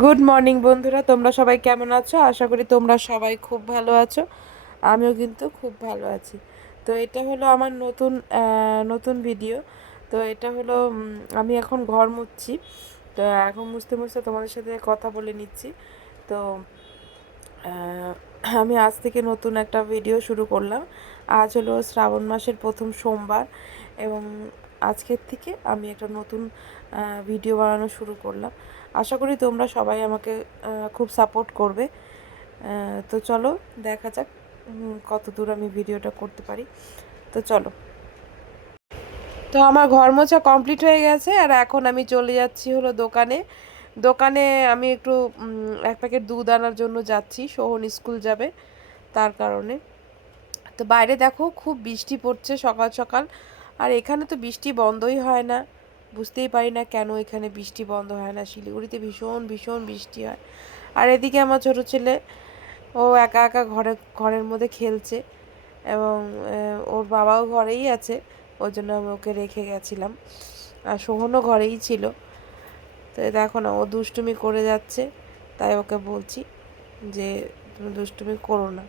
Good morning বন্ধুরা, তোমরা সবাই কেমন আছো? আশা করি তোমরা সবাই খুব ভালো আছো। আমিও কিন্তু খুব ভালো আছি। তো এটা হলো আমার নতুন ভিডিও। তো এটা হলো আমি এখন ঘর মুছছি। তো এখন মুছতে মুছতে তোমাদের সাথে কথা বলে নিচ্ছি। তো আহ, আমি আজ থেকে নতুন একটা ভিডিও শুরু করলাম। আজ হলো শ্রাবণ মাসের প্রথম সোমবার এবং আজকের থেকে আমি একটা নতুন ভিডিও বানানো শুরু করলাম। আশা করি তোমরা সবাই আমাকে খুব সাপোর্ট করবে। তো চলো দেখা যাক কত দূর আমি ভিডিওটা করতে পারি। তো চলো। তো আমার ঘর মোছা কমপ্লিট হয়ে গেছে আর এখন আমি চলে যাচ্ছি হলো দোকানে। দোকানে আমি একটু এক প্যাকেট দুধ আনার জন্য যাচ্ছি, সোহন স্কুল যাবে তার কারণে। তো বাইরে দেখো খুব বৃষ্টি পড়ছে সকাল সকাল, আর এখানে তো বৃষ্টি বন্ধই হয় না। বুঝতেই পারি না কেন এখানে বৃষ্টি বন্ধ হয় না। শিলিগুড়িতে ভীষণ ভীষণ বৃষ্টি হয়। আর এদিকে আমার ছোট ছেলে, ও একা একা ঘরের মধ্যে খেলছে এবং ওর বাবাও ঘরেই আছে, ওই জন্য আমি ওকে রেখে গেছিলাম। আর সোহনও ঘরেই ছিল। তো দেখো না, ও দুষ্টুমি করে যাচ্ছে, তাই ওকে বলছি যে তুমি দুষ্টুমি করো না।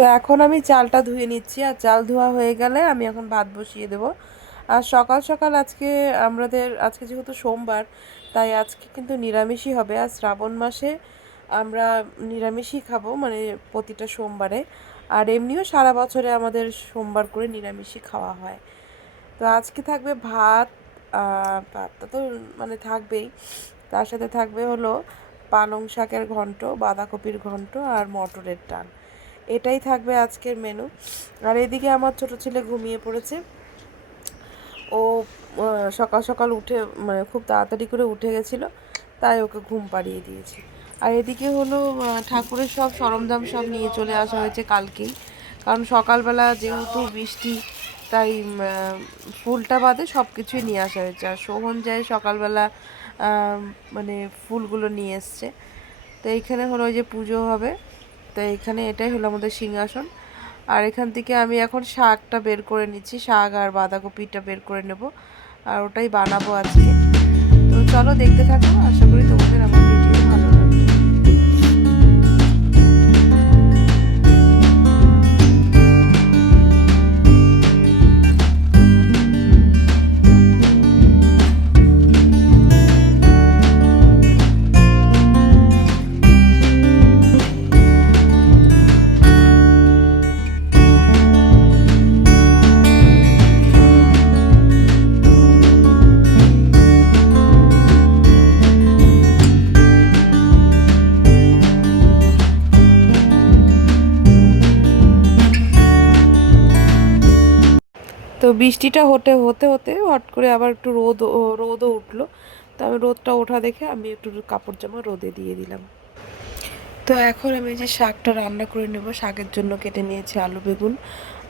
তো এখন আমি চালটা ধুয়ে নিচ্ছি, আর চাল ধোয়া হয়ে গেলে আমি এখন ভাত বসিয়ে দেব। আর সকাল সকাল আজকে যেহেতু সোমবার, তাই আজকে কিন্তু নিরামিষই হবে। আর শ্রাবণ মাসে আমরা নিরামিষই খাবো, মানে প্রতিটা সোমবারে। আর এমনিও সারা বছরে আমাদের সোমবার করে নিরামিষই খাওয়া হয়। তো আজকে থাকবে ভাত। ভাতটা তো মানে থাকবেই, তার সাথে থাকবে হলো পালং শাকের ঘন্ট, বাঁধাকপির ঘন্ট আর মটরের ডাল। এটাই থাকবে আজকের মেনু। আর এদিকে আমার ছোট ছেলে ঘুমিয়ে পড়েছে। ও সকাল সকাল উঠে, মানে খুব তাড়াতাড়ি করে উঠে গেছিলো, তাই ওকে ঘুম পাড়িয়ে দিয়েছি। আর এদিকে হলো ঠাকুরের সব সরঞ্জাম সব নিয়ে চলে আসা হয়েছে কালকেই, কারণ সকালবেলা যেহেতু বৃষ্টি, তাই ফুলটা বাদে সব কিছুই নিয়ে আসা হয়েছে। আর সোহন যায় সকালবেলা মানে ফুলগুলো নিয়ে এসছে। তো এইখানে হলো ওই যে পুজো হবে, তো এখানে এটাই হলো আমাদের সিংহাসন। আর এখান থেকে আমি এখন শাকটা বের করে নিচ্ছি, শাক আর বাঁধাকপিটা বের করে নেব, আর ওটাই বানাবো আজকে। তো চলো দেখতে থাকো, আশা করি তোমাদের আমার ভিডিও ভালো লাগবে। তো বৃষ্টিটা হতে হতে হতে হট করে আবার একটু রোদও উঠলো। তো আমি রোদটা ওঠা দেখে আমি একটু কাপড় জামা রোদে দিয়ে দিলাম। তো এখন আমি যে শাকটা রান্না করে নেব, শাকের জন্য কেটে নিয়েছি আলু বেগুন।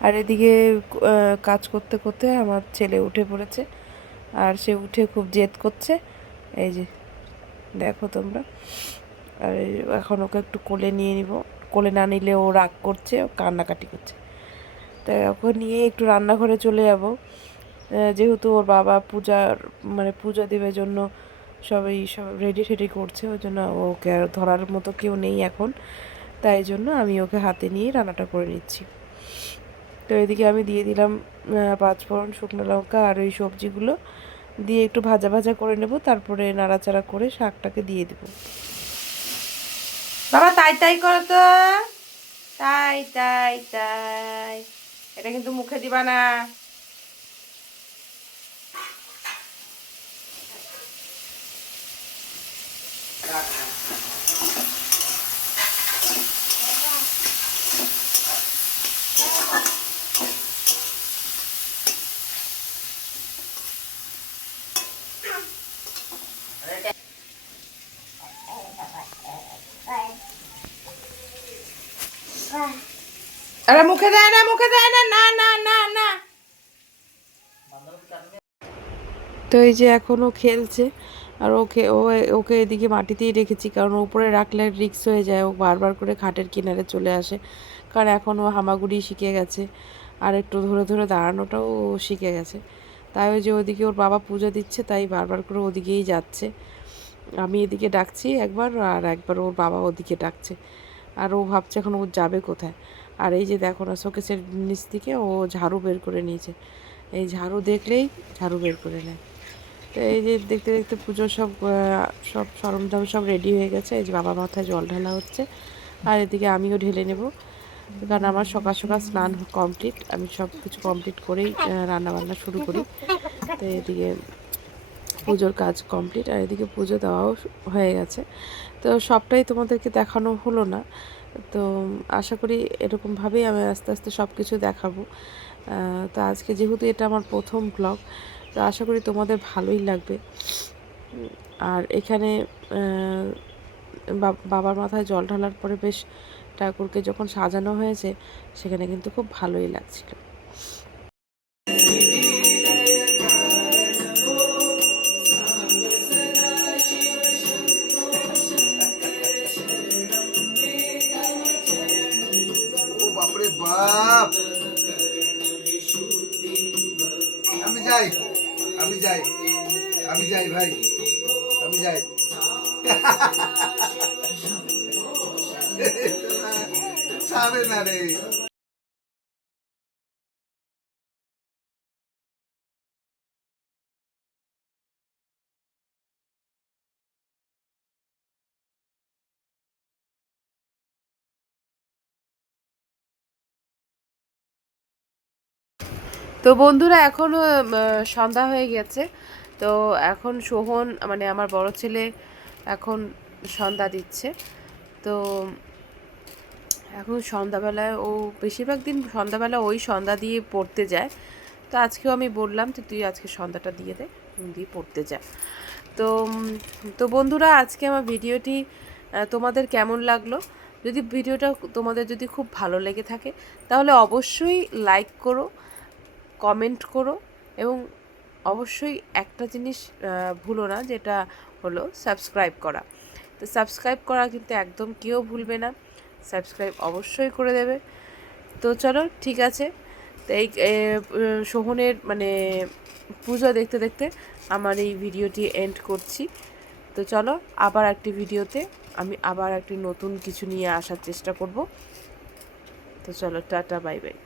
আর এদিকে কাজ করতে করতে আমার ছেলে উঠে পড়েছে, আর সে উঠে খুব জেদ করছে। এই যে দেখো তোমরা। আর এখন ওকে একটু কোলে নিয়ে নিব, কোলে না নিলে ও রাগ করছে, ও কান্নাকাটি করছে। তাই ওকে নিয়ে একটু রান্নাঘরে চলে যাব। যেহেতু ওর বাবা পূজা দেবার জন্য সব রেডি টেডি করছে, ওই জন্য ওকে আর ধরার মতো কেউ নেই এখন, তাই জন্য আমি ওকে হাতে নিয়ে রান্নাটা করে নিচ্ছি। তো এদিকে আমি দিয়ে দিলাম 5 ফোড়ন, শুকনো লঙ্কা আর ওই সবজিগুলো দিয়ে একটু ভাজা ভাজা করে নেব, তারপরে নাড়াচাড়া করে শাকটাকে দিয়ে দেব। বাবা তাই তাই করো তো, তাই তাই তাই, এটা কিন্তু মুখে দিবা না। আরে মুখে দেয় না, মুখে দেয় না, না না না না। তো এই যে এখনও খেলছে, আর ওকে এদিকে মাটিতেই রেখেছি, কারণ উপরে রাখলে রিক্স হয়ে যায়, ও বারবার করে খাটের কিনারে চলে আসে, কারণ এখন ও হামাগুড়ি শিখে গেছে, আর একটু ধরে ধরে দাঁড়ানোটাও ও শিখে গেছে। তাই ওই যে ওদিকে ওর বাবা পূজা দিচ্ছে, তাই বারবার করে ওদিকেই যাচ্ছে। আমি এদিকে ডাকছি একবার, আর একবার ওর বাবা ওদিকে ডাকছে, আর ও ভাবছে এখন ও যাবে কোথায়। আর এই যে দেখো না, শোকেসের নিচ থেকে ও ঝাড়ু বের করে নিয়েছে, এই ঝাড়ু দেখলেই ঝাড়ু বের করে নেয়। তো এই যে দেখতে দেখতে পুজোর সব সব সরঞ্জাম সব রেডি হয়ে গেছে। এই যে বাবার মাথায় জল ঢালা হচ্ছে, আর এদিকে আমিও ঢেলে নেব, কারণ আমার সকাল সকাল স্নান কমপ্লিট, আমি সব কিছু কমপ্লিট করেই রান্নাবান্না শুরু করি। তো এদিকে পুজোর কাজ কমপ্লিট, আর এদিকে পুজো দেওয়াও হয়ে গেছে। তো সবটাই তোমাদেরকে দেখানো হলো না, তো আশা করি এরকমভাবেই আমি আস্তে আস্তে সব কিছু দেখাবো। তো আজকে যেহেতু এটা আমার প্রথম ব্লগ, তো আশা করি তোমাদের ভালোই লাগবে। আর এখানে বাবার মাথায় জল ঢালার পরে বেশ ঠাকুরকে যখন সাজানো হয়েছে, সেখানে কিন্তু খুব ভালোই লাগছিল। বাপরে বাপ, আমি যাই, আমি যাই, আমি যাই ভাই, আমি যাই। ছাড়ে না রে। তো বন্ধুরা এখনও সন্ধ্যা হয়ে গেছে। তো এখন সোহন মানে আমার বড় ছেলে এখন সন্ধ্যা দিচ্ছে। তো এখন সন্ধ্যাবেলায় ও বেশিরভাগ দিন সন্ধ্যাবেলা ওই সন্ধ্যা দিয়ে পড়তে যায়। তো আজকেও আমি বললাম যে তুই আজকে সন্ধ্যাটা দিয়ে দে, দিয়ে পড়তে যা। তো তো বন্ধুরা আজকে আমার ভিডিওটি তোমাদের কেমন লাগলো? যদি ভিডিওটা তোমাদের যদি খুব ভালো লেগে থাকে, তাহলে অবশ্যই লাইক করো, কমেন্ট করো, এবং অবশ্যই একটা জিনিস ভুলো না, যেটা হলো সাবস্ক্রাইব করা। তো সাবস্ক্রাইব করা কিন্তু একদম কেউ ভুলবে না, সাবস্ক্রাইব অবশ্যই করে দেবে। তো চলো ঠিক আছে, তো এই সোহনের মানে পূজা দেখতে দেখতে আমার এই ভিডিওটি এন্ড করছি। তো চলো আবার একটি ভিডিওতে আমি আবার একটি নতুন কিছু নিয়ে আসার চেষ্টা করব। তো চলো টাটা, বাই বাই।